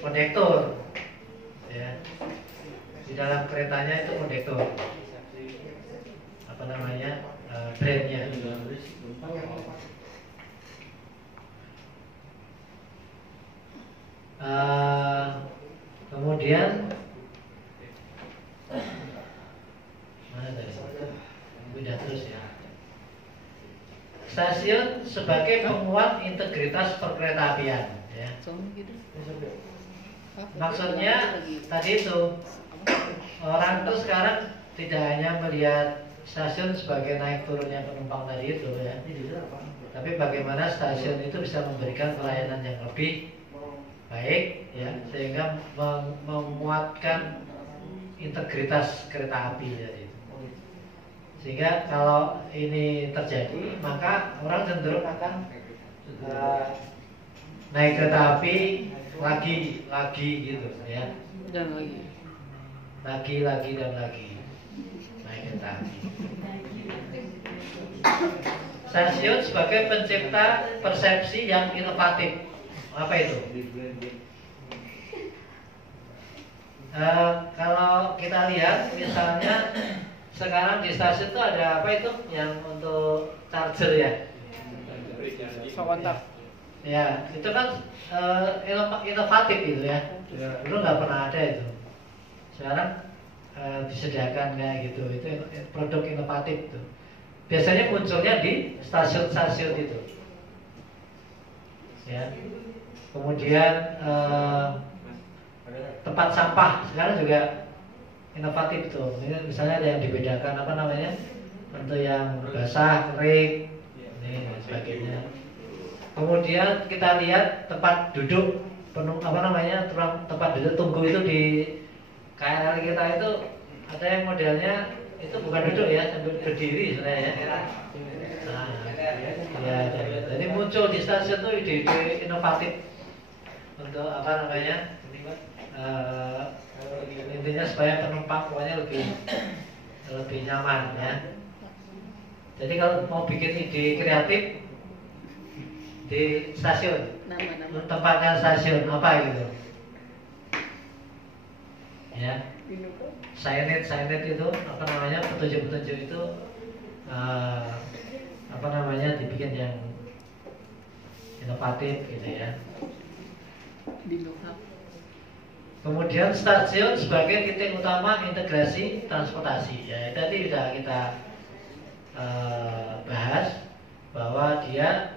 kondektor, ya. Di dalam keretanya itu kondektor, apa namanya, brandnya. Kemudian mana tadi? Pindah terus ya. Stasiun sebagai penguat integritas perkeretaapian, ya. Maksudnya tadi itu orang tuh sekarang tidak hanya melihat stasiun sebagai naik turunnya penumpang tadi itu, ya. Tapi bagaimana stasiun itu bisa memberikan pelayanan yang lebih baik, ya, sehingga menguatkan integritas kereta api tadi. Sehingga kalau ini terjadi, maka orang cenderung akan naik kereta api lagi gitu, ya. Dan lagi Dan lagi naik kereta api. Stasiun sebagai pencipta persepsi yang inovatif. Apa itu? Kalau kita lihat, misalnya sekarang di stasiun itu ada apa itu yang untuk charger, ya? kontak. Ya, itu kan inovatif gitu, ya. Dulu nggak pernah ada itu. Sekarang disediakan kayak gitu. Itu produk inovatif itu. Biasanya munculnya di stasiun-stasiun itu, ya. Kemudian tempat sampah sekarang juga inovatif tuh. Ini misalnya ada yang dibedakan apa namanya, untuk yang basah, kering, ini dan sebagainya. Kemudian kita lihat tempat duduk apa namanya, tempat duduk tunggu itu di KRL kita itu ada yang modelnya itu bukan duduk, ya, sambil berdiri sebenarnya, ya. Nah, ya, jadi muncul di stasiun tuh ide-ide inovatif untuk apa namanya, intinya supaya penumpang pokoknya lebih nyaman, ya. Jadi kalau mau bikin ide kreatif di stasiun, tempatnya stasiun apa gitu, ya. Signage itu apa namanya, petunjuk-petunjuk itu apa namanya, dibikin yang inovatif gitu, ya. Kemudian stasiun sebagai titik utama integrasi transportasi, ya. Tadi sudah kita bahas bahwa dia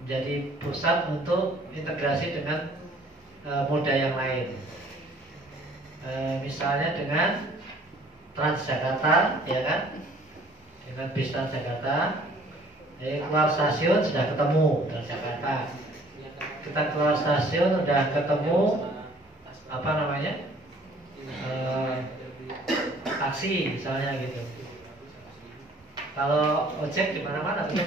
menjadi pusat untuk integrasi dengan moda yang lain. Misalnya dengan Transjakarta, ya kan? Dengan bis Transjakarta, keluar stasiun sudah ketemu Transjakarta. Kita keluar stasiun sudah ketemu apa namanya, taksi misalnya gitu. Kalau ojek di mana-mana tuh,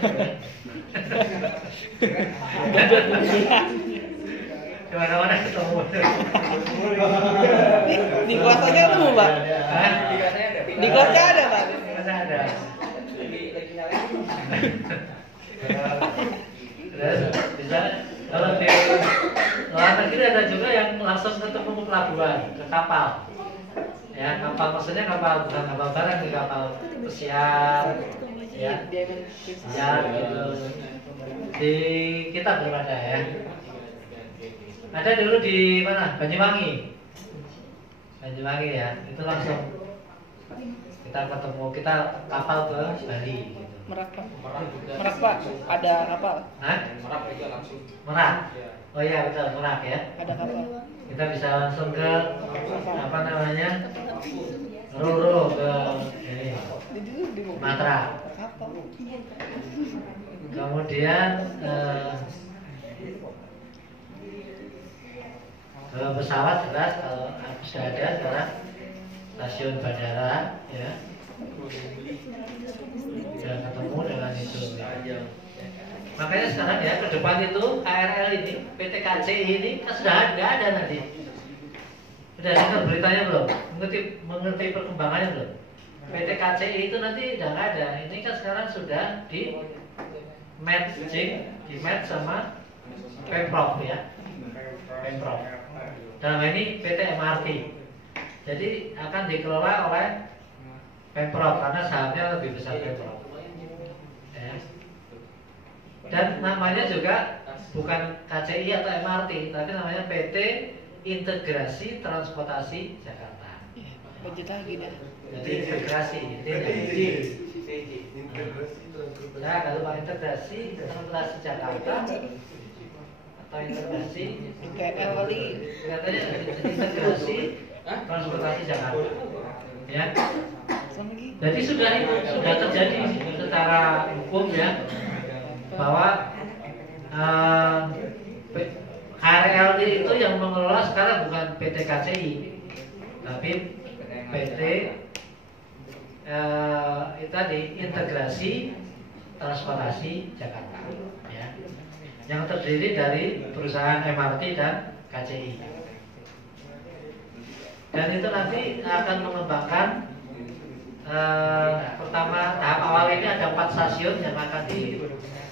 di mana-mana ketemu. Di kosnya ketemu, Pak. Di kosnya ada, Pak. Ada. Terus bisa kalau di luar negeri ada juga yang langsung ketemu ke pelabuhan, ke kapal. Ya, kapal maksudnya kapal bukan kapal barang, di kapal pesiar, ya. Ya, gitu. Di kita belum ada, ya. Ada dulu di mana? Banyuwangi, ya. Itu langsung kita ketemu, kita kapal ke Bali. Gitu. Merak, Pak. Ada kapal. Hah? Merak. Oh iya, betul, Merak, ya. Ada kapal. Kita bisa langsung ke apa namanya, Roro, ke ini, Sumatera. Kemudian ke pesawat jelas, kalau sudah ada sekarang stasiun bandara, ya. Sudah ketemu dengan itu. Makanya sekarang, ya, ke depan itu KRL ini, PT KCI ini kan sudah ada nanti. Sudah dengar beritanya belum? Mengerti perkembangannya belum? PT KCI itu nanti sudah nggak ada. Ini kan sekarang sudah di match sama Pemprov, ya. Pemprov. dalam ini PT MRT. Jadi akan dikelola oleh Pemprov karena sahamnya lebih besar Pemprov. Ya. Dan namanya juga bukan KCI atau MRT, tapi namanya PT Integrasi Transportasi Jakarta. Budget lagi dah. Jadi integrasi, nah kalau Pak Integrasi Transportasi Jakarta atau integrasi KL kali. katanya integrasi transportasi Jakarta, ya. Jadi sudah terjadi secara hukum ya bahwa KRL itu yang mengelola sekarang bukan PT KCI, tapi PT itu tadi Integrasi Transportasi Jakarta, ya, yang terdiri dari perusahaan MRT dan KCI. Dan itu nanti akan mengembangkan pertama tahap awal ini ada 4 stasiun yang akan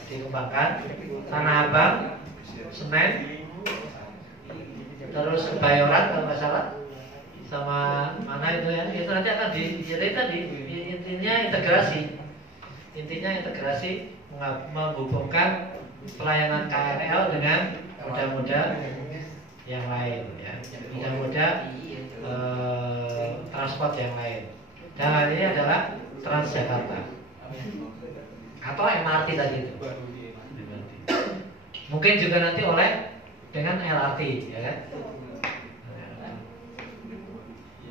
dikembangkan: Tanah Abang, Senen, terus Kebayoran kalau nggak salah, sama mana itu ya, itu nanti akan jadi tadi intinya integrasi menghubungkan pelayanan KRL dengan moda-moda yang lain ya, moda-moda transport yang lain. Dan hal ini adalah Transjakarta atau MRT tadi itu. Mungkin juga nanti oleh dengan LRT, ya kan?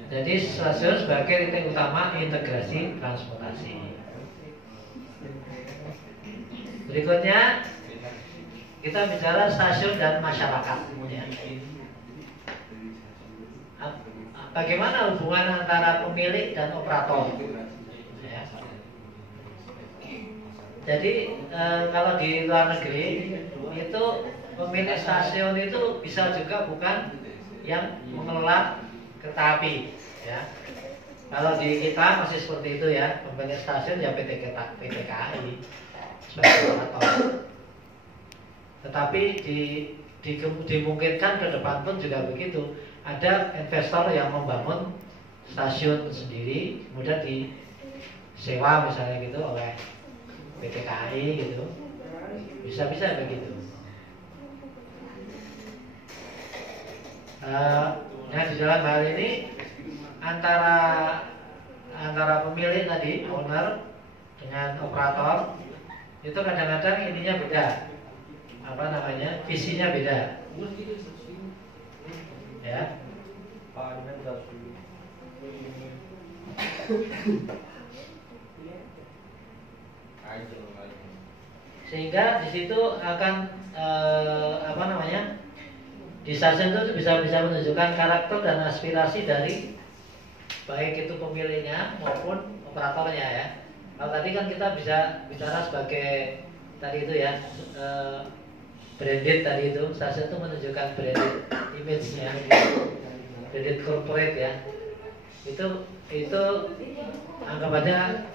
Jadi stasiun sebagai titik utama integrasi transportasi. Berikutnya kita bicara stasiun dan masyarakat. Ya. Bagaimana hubungan antara pemilik dan operator? Ya. Jadi kalau di luar negeri itu pemilik stasiun itu bisa juga bukan yang mengelola kereta api, ya. Kalau di kita masih seperti itu ya, pemilik stasiun ya PT KAI sebagai operator. Tetapi dimungkinkan ke depan pun juga begitu. Ada investor yang membangun stasiun sendiri, kemudian disewa misalnya gitu oleh PT KAI gitu. Bisa-bisa begitu. Nah di dalam hal ini antara pemilik tadi, owner dengan operator itu kadang-kadang ininya beda, visinya beda, ya. Sehingga di situ akan di stasiun itu bisa menunjukkan karakter dan aspirasi dari baik itu pemiliknya maupun operatornya ya. Kalau tadi kan kita bisa bicara sebagai tadi itu ya, branded tadi itu, stasiun itu menunjukkan branded image-nya, branded corporate ya. Itu anggap aja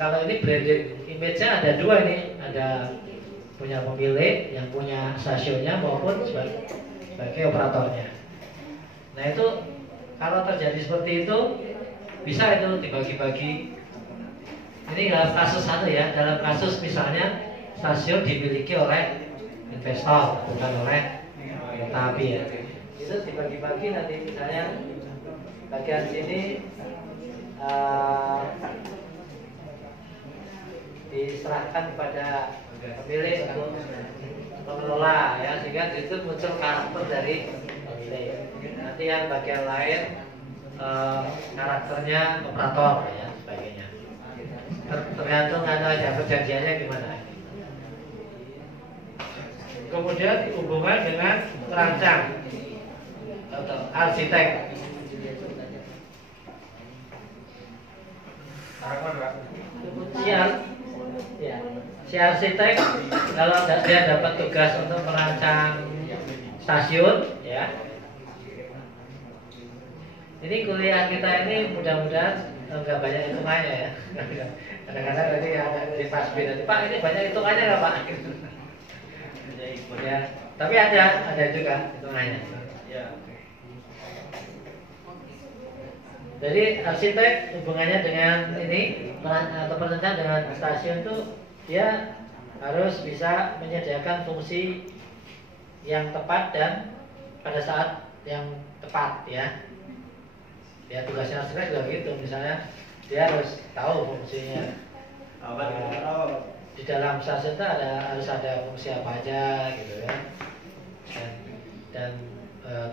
kalau ini branded image-nya ada dua ini, ada punya pemilik yang punya stasiunnya maupun sebagai operatornya. Nah itu kalau terjadi seperti itu bisa itu dibagi-bagi. Ini dalam kasus dalam kasus misalnya stasiun dimiliki oleh investor bukan oleh kereta api ya. Itu dibagi-bagi nanti misalnya bagian sini diserahkan kepada pemilik untuk mengelola ya, sehingga itu muncul karakter dari pemilik. Nanti yang bagian lain karakternya operator ya sebagainya. Tergantung aja perjanjiannya gimana. Kemudian hubungan dengan perancang atau arsitek. Si arsitek kalau dia dapat tugas untuk merancang stasiun ya. Ini kuliah kita ini mudah-mudahan enggak banyak hitungannya ya. Kadang-kadang ini ada di pasbin nanti, Pak ini banyak hitungannya nggak Pak? Ya, Tapi ada juga hitungannya. Ya. Jadi arsitek hubungannya dengan ini atau perencanaan dengan stasiun itu dia harus bisa menyediakan fungsi yang tepat dan pada saat yang tepat ya. Ya tugasnya arsitek juga gitu, misalnya dia harus tahu fungsinya. Di dalam stasiun itu harus ada fungsi apa aja gitu ya. Dan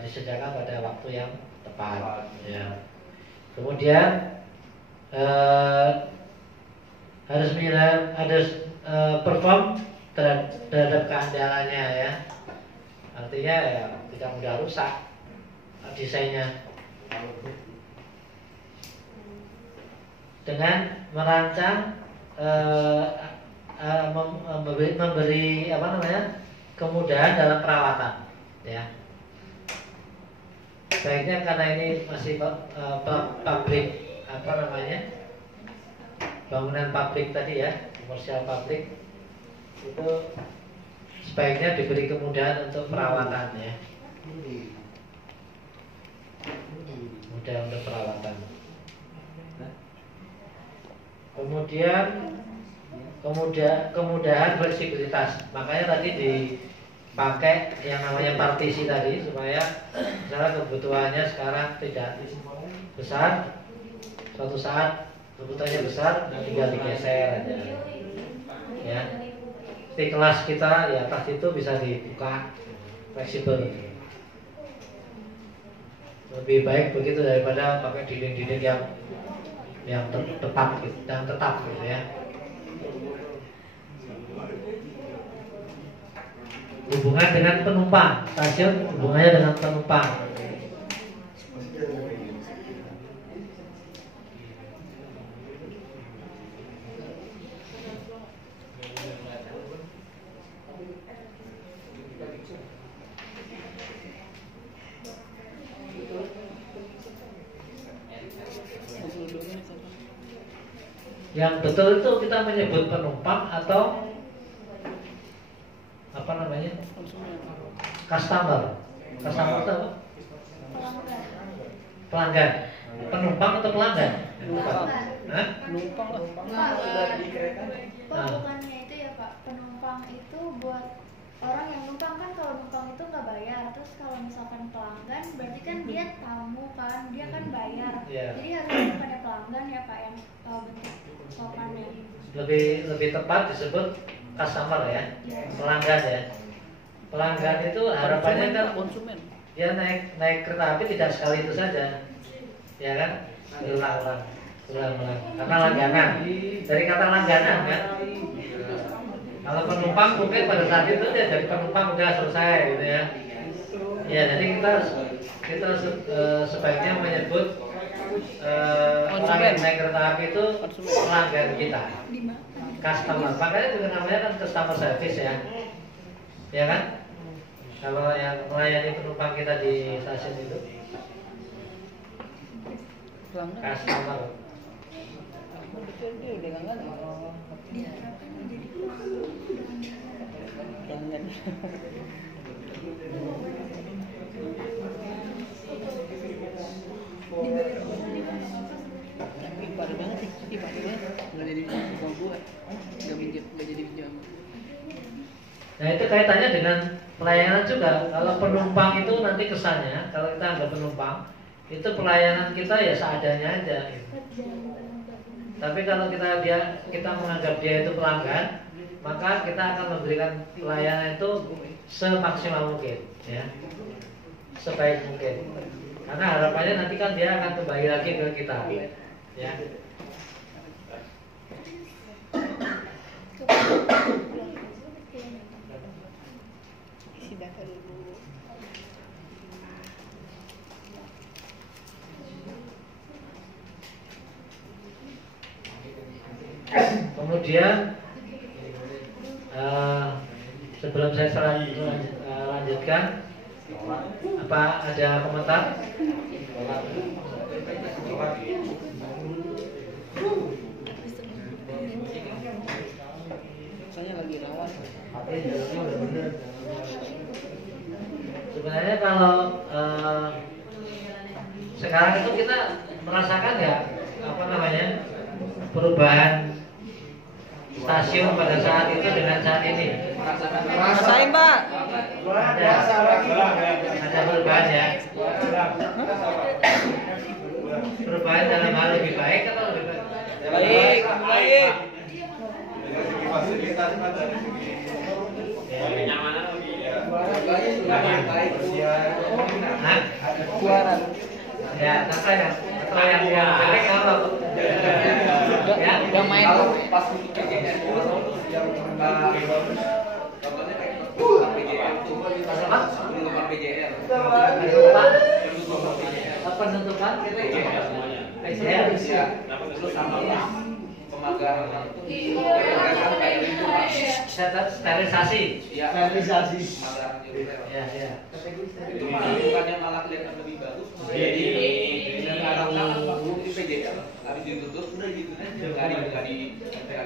disediakan pada waktu yang tepat ya. Kemudian harus perform terhadap keandalannya ya. Artinya ya tidak mudah rusak desainnya. Dengan merancang memberi apa namanya kemudahan dalam perawatan ya. Baiknya karena ini masih pabrik apa namanya bangunan pabrik tadi ya, komersial pabrik itu sebaiknya diberi kemudahan untuk perawatan ya, mudah untuk perawatan. Kemudahan fleksibilitas, makanya tadi dipakai yang namanya partisi tadi supaya misalnya kebutuhannya sekarang tidak besar, suatu saat kebutuhannya besar tinggal digeser aja ya. Di kelas kita di atas itu bisa dibuka fleksibel, lebih baik begitu daripada pakai dinding-dinding yang tetap gitu ya. Hubungan dengan penumpang, stasiun hubungannya dengan penumpang. Yang betul itu kita menyebut penumpang atau apa namanya? Customer. Customer itu apa? Pelanggan. Penumpang atau pelanggan? Penumpang. Hah? Numpang lah. Bukannya itu ya Pak, penumpang itu buat orang yang numpang kan, kalau numpang itu nggak bayar. Terus kalau misalkan pelanggan berarti kan dia tamu kan, dia kan bayar. Yeah. Jadi harusnya pada pelanggan ya Pak yang bentuk sopannya. Lebih tepat disebut customer ya, pelanggan ya. Pelanggan itu harapannya kan konsumen. dia naik kereta api tidak sekali itu saja, ya kan? Ulang-ulang, karena langganan. Dari kata langganan kan. Kalau penumpang mungkin pada saat itu dia jadi penumpang udah selesai gitu ya. Ya jadi kita sebaiknya menyebut orang yang naik kereta api itu pelanggan kita, customer. Makanya juga namanya kan customer service ya, ya kan? Kalau yang melayani penumpang kita di stasiun itu customer. Dia udah nggak pelanggan. Ipar banget sih, ipar banget. Nggak jadi pinjam gua, nggak jadi pinjam. Nah itu kaitannya dengan pelayanan juga. Kalau penumpang itu nanti kesannya, kalau kita ada penumpang, itu pelayanan kita ya seadanya aja. Gitu. Tapi kalau kita menganggap dia itu pelanggan, maka kita akan memberikan pelayanan itu semaksimal mungkin, ya, sebaik mungkin. Karena harapannya nanti kan dia akan kembali lagi ke kita, ya. Kemudian sebelum saya lanjutkan, apa ada komentar? Saya lagi rawat. Sebenarnya kalau sekarang itu kita merasakan ya apa namanya perubahan stasiun pada saat itu dengan saat ini. Rasain, Pak. Ada perubahan ya. Perubahan dalam hal lebih baik atau lebih baik? Baik, baik. Fasilitas dari segi kenyamanan Nah, Suara. ya, apa ya? Atau yang jelek apa? Ya, Udah main. pas untuk PGN yang contohnya kayak PGN apa? penutupan PGN Penutupan PGN ya terus sama pemagangan sterilisasi. ya pemagangan juga Ya, ya. itu bukannya malah kelihatan lebih bagus jadi dengan waktu di PJL habis ditutup udah gitu aja nggak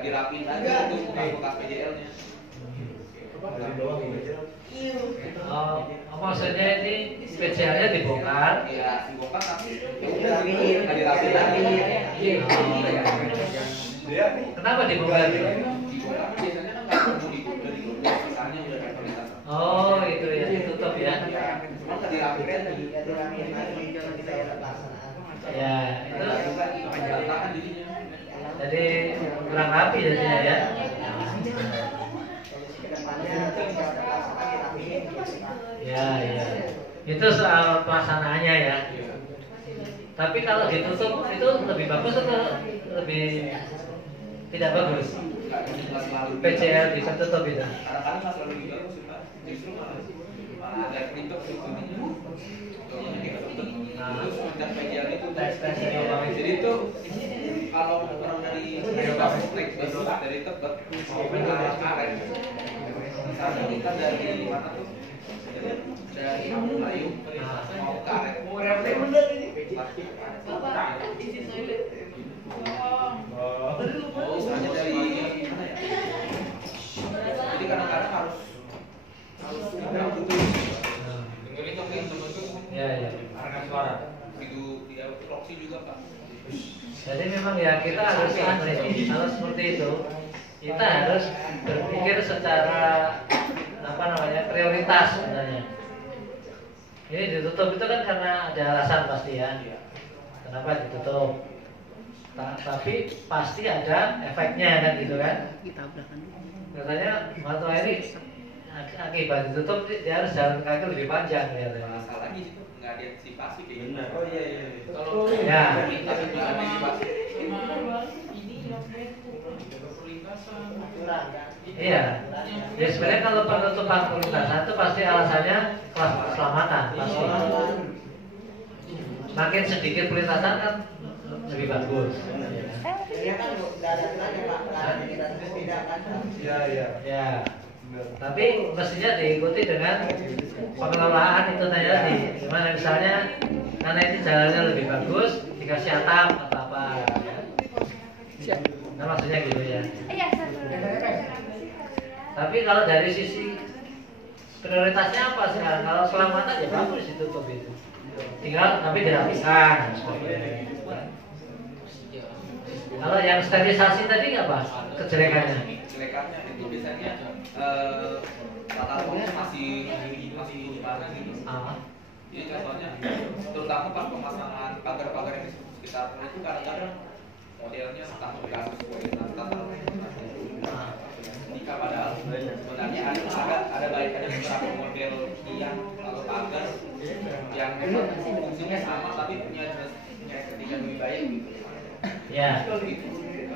dirapin lagi untuk bekas PJL-nya. Oh, maksudnya ini PCL-nya dibongkar. Ya dibongkar tapi ya udah nggak dirapin lagi. Kenapa dibongkar? Dibongkar biasanya kan nggak perlu ditutup dari luar sisanya udah ada kualitas. Oh, itu ya ditutup ya. Cuma nggak dirapin lagi. Ya, itu Berantakan jadinya. jadi kurang rapi jadinya ya. Ya, ya. Itu soal pelaksanaannya ya. Tapi kalau ditutup itu lebih bagus atau lebih tidak bagus? Nggak selalu. PCL bisa tutup itu. Kadang-kadang nggak selalu gitu sih Pak. Justru malah agak ribet sebetulnya. Contohnya kayak ribet. Terus sejak PJL itu jadi itu kalau orang dari Tebet dari Tebet mau ke arah Karet. Misalnya kita dari mana tuh? Dari Kampung Melayu mau ke Karet. Oh, misalnya dari mana ya? Jadi kadang-kadang harus kita butuh dengerin dong temen-temen. Ya, ya. Itu dia proksi juga Pak. Jadi memang ya kita harus kalau seperti itu kita harus berpikir secara apa namanya prioritas sebenarnya. Ini ditutup itu kan karena ada alasan pasti ya. Kenapa ditutup? Tapi pasti ada efeknya kan gitu kan? Ditabrakan. Katanya waktu ini akibat ditutup dia harus jalan kaki lebih panjang ya. Masalahnya itu nggak ada antisipasi kayak gitu. Oh iya iya. Kalau Ya. kita bisa antisipasi. Iya. Ya sebenarnya kalau penutupan perlintasan itu pasti alasannya keselamatan pasti. Makin sedikit perlintasan kan lebih bagus. Iya iya. Ya. Tapi mestinya diikuti dengan pengelolaan itu tadi. Gimana misalnya karena ini jalannya lebih bagus dikasih atap atau apa. Siap. Nah maksudnya gitu ya. Iya, satu. Tapi kalau dari sisi prioritasnya apa sekarang? Kalau keselamatan ya bagus ditutup itu. Tinggal tapi dirapikan. Kalau yang sterilisasi tadi apa kejelekannya? Kejelekannya itu biasanya tata ruangnya masih gimana gitu. Jadi contohnya terutama pas pemasangan pagar-pagar yang di sekitar itu kadang-kadang modelnya entah bekas atau jika padahal sebenarnya ada baiknya beberapa model tiang atau pagar yang memang fungsinya sama tapi punya estetika lebih baik gitu. Ya.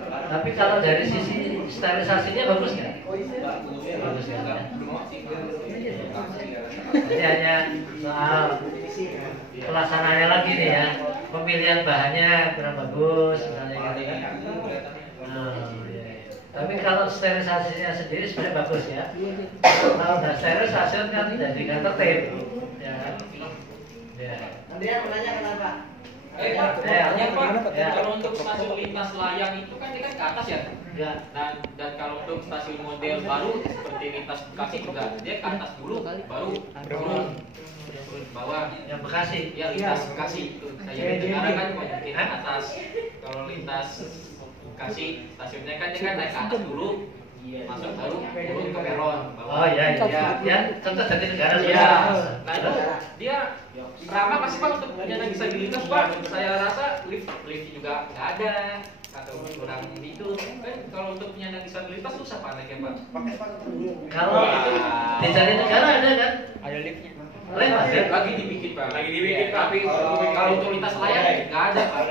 Tapi kalau dari sisi sterilisasinya bagus nggak? Bagus ya. Belum maksimal. Jadi hanya soal pelaksanaannya lagi nih ya. Pemilihan bahannya kurang bagus misalnya gitu kan. Iya. Tapi kalau sterilisasinya sendiri sebenarnya bagus ya. Kalau udah steril hasil kan jadi nggak tertib. Ya. Ya. Andrea mau nanya kenapa? Pak, Ya. Pak, Ya. kalau untuk stasiun lintas layang itu kan kita ke atas ya. Enggak. Dan kalau untuk stasiun model baru seperti lintas Bekasi juga dia ke atas dulu baru turun bawah. Yang Bekasi. Ya lintas Bekasi itu. Kayak sekarang kan di atas. Kalau lintas Bekasi stasiunnya kan dia kan naik ke atas dulu. Masuk baru turun ke peron bawah. Oh iya iya. Ya, contoh dari negara Iya. Nah itu dia ramah pasti Pak untuk penyandang disabilitas Pak. Saya rasa lift juga nggak ada atau kurang itu kan kalau untuk penyandang disabilitas susah Pak naiknya Pak. Kalau di cari negara ada kan? Ada liftnya. Lain Mas ya? Lagi dibikin Pak. Tapi kalau untuk lintas layak nggak ada Pak.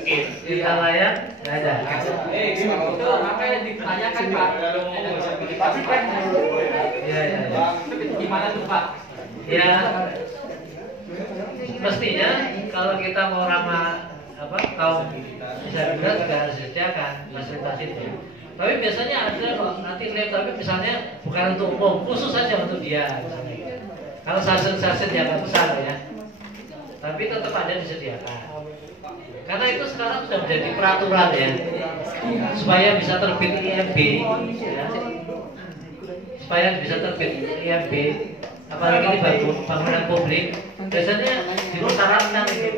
Mungkin. Kita layak nggak ada. Itu makanya ditanyakan Pak untuk penyandang disabilitas Pak. Iya iya. Iya. Gimana tuh Pak? Ya mestinya kalau kita mau ramah kaum disabilitas juga harus disediakan fasilitas itu. Tapi biasanya ada kok nanti lihat tapi misalnya bukan untuk umum, khusus saja untuk dia misalnya. Kalau stasiun-stasiun yang nggak besar ya, tapi tetap ada disediakan. Karena itu sekarang sudah menjadi peraturan ya, supaya bisa terbit IMB, ya. Supaya bisa terbit IMB, apalagi di bangunan publik, biasanya dipersyaratkan itu.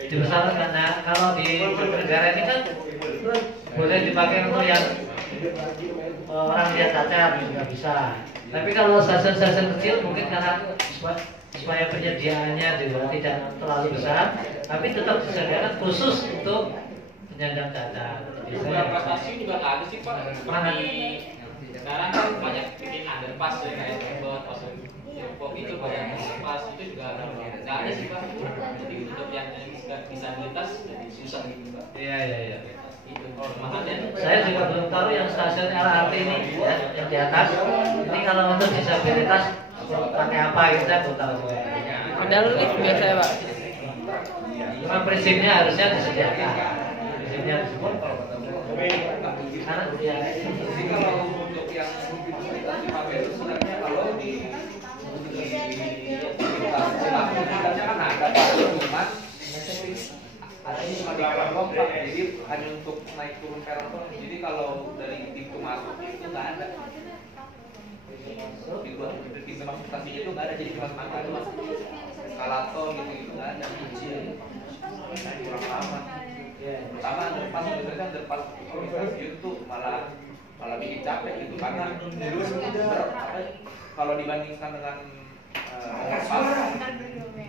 Dipersyaratkan. Nah, kalau di negara ini kan boleh dipakai untuk yang orang yang cacat juga bisa. Tapi kalau stasiun-stasiun kecil mungkin karena supaya penyediaannya juga tidak terlalu besar, tapi tetap disediakan khusus untuk penyandang cacat. Beberapa stasiun juga nggak ada sih Pak. Mana? Sekarang kan banyak bikin underpass ya kayak Skybot, Depok itu banyak underpass itu juga nggak ada sih Pak. Jadi untuk yang disabilitas jadi susah gitu Pak. Iya iya iya. Itu makanya Saya juga belum tahu yang stasiun LRT ini ya, yang di atas. Ini kalau untuk disabilitas pakai apa gitu saya belum tahu juga. Ada lift biasa ya Pak. Cuma prinsipnya harusnya disediakan. Prinsipnya disebut. Karena ya. jadi kalau untuk yang dipakai itu sebenarnya kalau di fasilitasnya kan ada Pak, cuma ada cuma di peron Pak, jadi hanya untuk naik turun peron Pak. Jadi kalau dari pintu masuk itu nggak ada. Di pintu masuk stasiun itu nggak ada, jadi cuma ada eskalator gitu nggak ada. Kurang lama. Pertama underpass biasanya underpass stasiun tuh malah bikin capek gitu karena kalau dibandingkan dengan overpass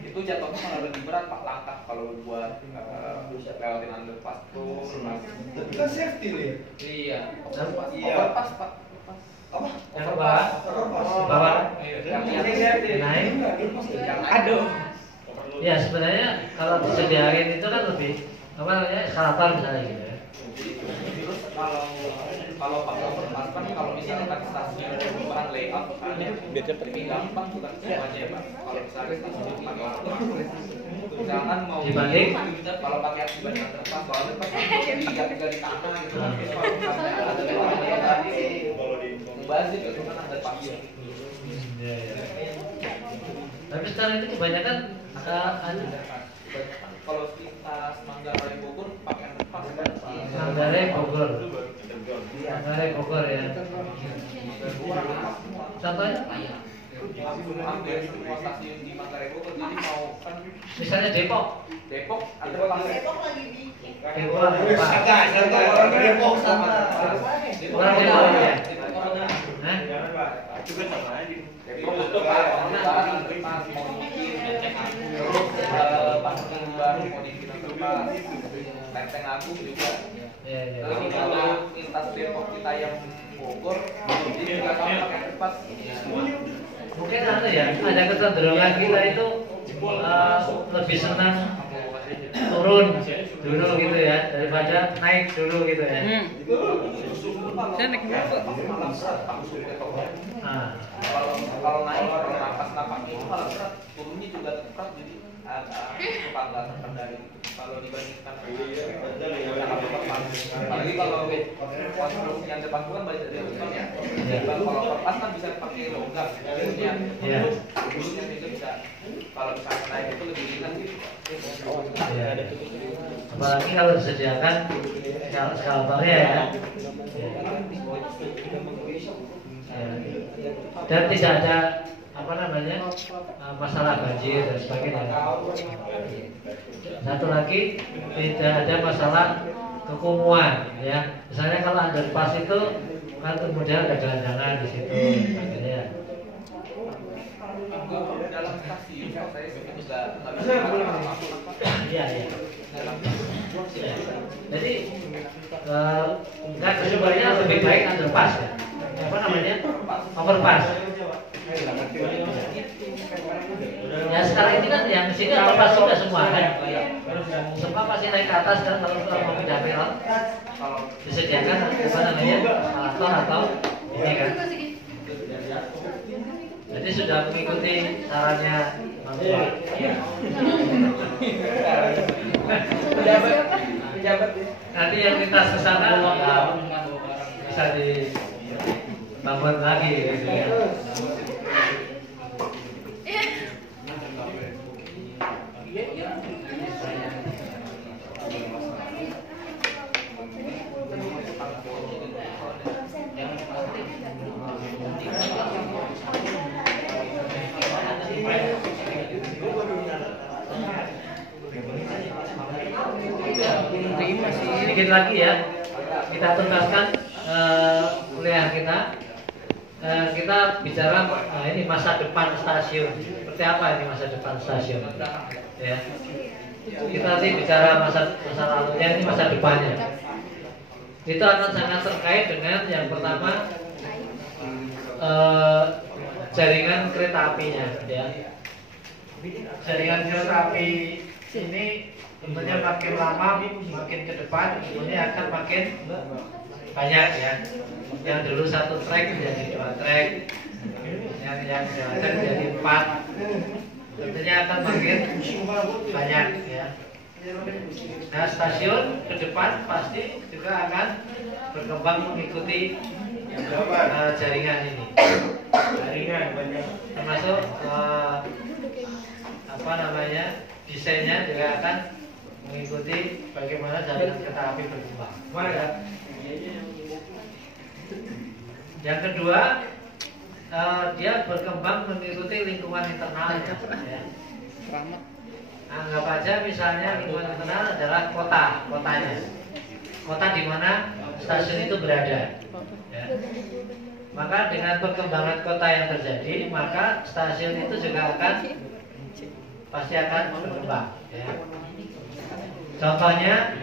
itu jatuhnya malah lebih berat Pak langkah kalau buat lewatin underpass tuh. Tapi kan safety nih. Iya. Iya. Overpass Pak. Apa? Yang ke bawah, ke bawah, naik. Aduh. Ya sebenarnya kalau disediain itu kan lebih apa namanya eskalator misalnya gitu ya. Terus kalau pakai overpass kan kalau misalkan stasiun perubahan layout lebih gampang bukan semuanya ya Pak. Kalau misalkan stasiun pakai overpass jangan mau Dibanding? kalau pakai dibanding underpass soalnya pas di tanah gitu kan kalau misalnya ada lewat tadi mubazir itu kan underpass. Ya, ya. Tapi sekarang itu kebanyakan kalau lintas Manggarai Bogor pakai underpass kan. Manggarai Bogor. Manggarai Bogor ya. Contohnya? Hampir semua stasiun di Manggarai Bogor jadi mau kan Misalnya Depok. Depok underpass. Depok. Santai, orang Depok sama. Orang Depok ya. Hah? Depok itu Pak, sekarang underpass mau dibikin terus Bandung baru mau dibikin underpass. Lenteng Agung juga. Ya, ya. Tapi kalau lintas Depok kita yang Bogor jadi juga sama pakai underpass. Mungkin ada kecenderungan kita itu lebih senang turun dulu gitu ya daripada naik dulu gitu ya. Saya naik dulu Pak. Nah, Kalau naik kalau napas itu malah berat, turunnya juga berat jadi agak suka nggak terkendali. Kalau dibandingkan apalagi kalau konstruksi yang depan itu kan banyak dari beton ya. Kalau kertas kan bisa pakai logam dulunya. Dulunya itu bisa kalau misalnya naik itu lebih ringan gitu. ya. Apalagi kalau disediakan skalatornya ya. Dan tidak ada apa namanya masalah banjir dan sebagainya. Satu lagi tidak ada masalah kekumuan ya. Misalnya kalau underpass itu kan kemudian ada gelandangan di situ sebagainya. Dalam stasiun saya juga Iya. Jadi sebenarnya lebih baik underpass ya. Apa namanya? Overpass. Ya sekarang ini kan yang sini overpass juga semua kan. Semua pasti naik ke atas kan kalau mau pindah belok disediakan apa namanya eskalator atau ini kan. Jadi sudah mengikuti sarannya manusia. Nanti yang lintas ke sana bisa dibangun lagi gitu ya. Sedikit lagi ya, kita tuntaskan kuliah kita. Kita bicara ini masa depan stasiun. Seperti apa ini masa depan stasiun? Ya. Kita nanti bicara masa lalunya, ini masa depannya. Itu akan sangat terkait dengan yang pertama jaringan kereta apinya, ya. Jaringan kereta api ini tentunya makin lama, makin ke depan, ini akan makin banyak ya. Yang dulu satu trek menjadi 2 trek, yang 2 trek menjadi 4. Tentunya akan makin banyak ya. Nah, stasiun ke depan pasti juga akan berkembang mengikuti jaringan ini. Jaringan banyak, termasuk apa namanya desainnya juga akan mengikuti bagaimana jaringan kereta api berkembang. Ya. Yang kedua, dia berkembang mengikuti lingkungan internalnya. Ya. Anggap aja misalnya lingkungan internal adalah kotanya. Kota di mana stasiun itu berada. Ya. Maka dengan perkembangan kota yang terjadi, maka stasiun itu juga pasti akan berkembang. Ya. Contohnya,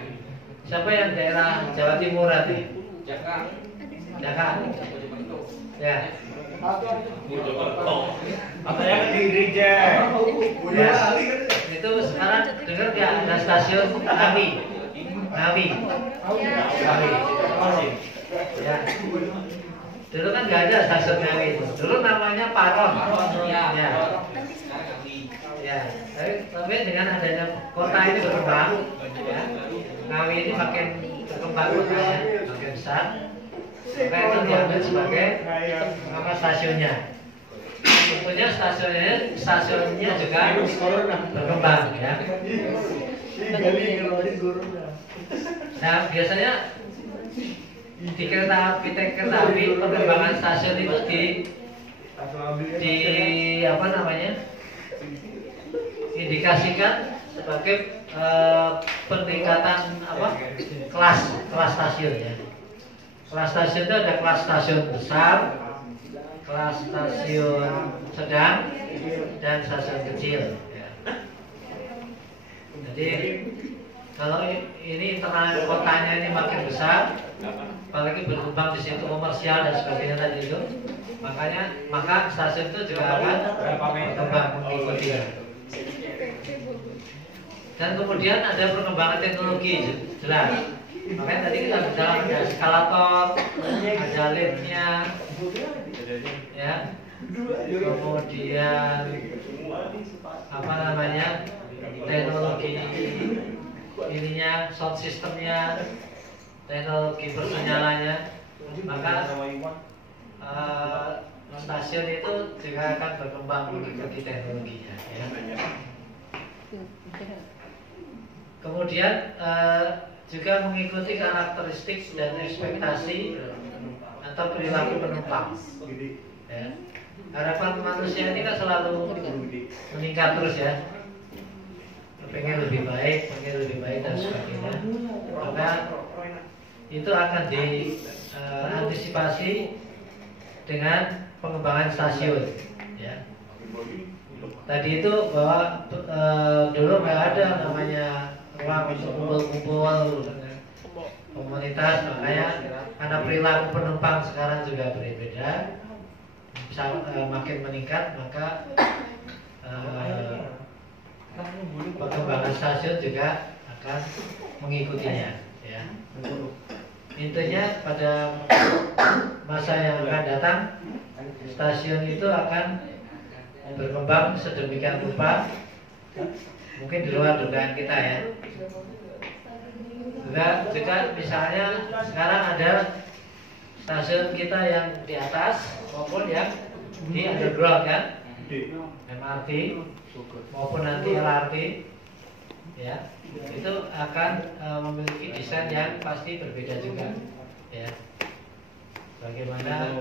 siapa yang daerah Jawa Timur nanti? Jaka. Ya. Apa yang di ya. Itu sekarang dengar nggak ada stasiun Ngawi. Ya. Dulu kan nggak ada stasiun Ngawi itu. Dulu namanya Paron. Ya. Tapi dengan adanya kota ini berkembang, ya. Ngawi ini makin berkembang kotanya, makin besar. Maka itu diambil sebagai nama stasiunnya. Tentunya stasiunnya juga berkembang ya. Nah, biasanya di kereta api perkembangan stasiun itu di apa namanya? Indikasikan sebagai peningkatan kelas stasiun ya. Kelas stasiun itu ada kelas stasiun besar, kelas stasiun sedang, dan stasiun kecil. Ya. Jadi kalau ini internal kotanya ini makin besar, apalagi berkembang di situ komersial dan sebagainya tadi itu, maka stasiun itu juga akan berkembang mengikuti. Dan kemudian ada perkembangan teknologi jelas. Makanya tadi kita bicara ada eskalator, ada liftnya, ya. Kemudian apa namanya teknologi ininya, sound systemnya, teknologi persinyalannya, maka stasiun itu juga akan berkembang mengikuti teknologinya. Ya. Kemudian juga mengikuti karakteristik dan ekspektasi atau perilaku penumpang. Ya. Harapan manusia ini kan selalu meningkat terus ya. Pengen lebih baik dan sebagainya. Maka itu akan diantisipasi dengan pengembangan stasiun. Ya. Tadi itu bahwa dulu nggak ada namanya ruang untuk kumpul-kumpul komunitas, makanya karena perilaku penumpang sekarang juga berbeda, makin meningkat, maka pengembangan stasiun juga akan mengikutinya. Ya. Intinya pada masa yang akan datang, stasiun itu akan berkembang sedemikian rupa, mungkin di luar dugaan kita ya. Juga misalnya sekarang ada stasiun kita yang di atas maupun yang di underground kan, MRT maupun nanti LRT, ya, itu akan memiliki desain yang pasti berbeda juga, ya. Bagaimana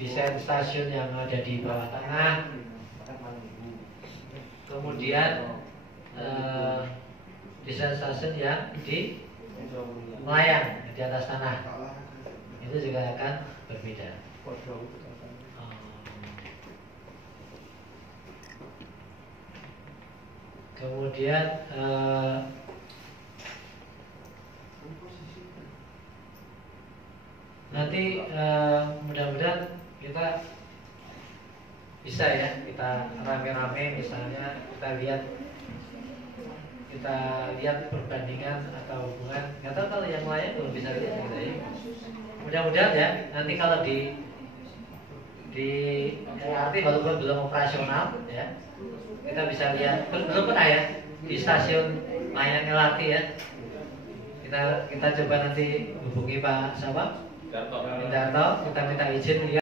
desain stasiun yang ada di bawah tanah, kemudian desain stasiun yang di melayang di atas tanah, itu juga akan berbeda. Kemudian nanti mudah-mudahan kita bisa ya, kita rame-rame misalnya kita lihat perbandingan atau hubungan. Nggak tahu kalau yang lain belum bisa lihat gitu ya. Mudah-mudahan ya nanti kalau di LRT walaupun belum operasional ya, kita bisa lihat, belum pernah ya di stasiun layang LRT ya. Kita coba nanti hubungi Pak siapa? Darto, kita minta izin lihat.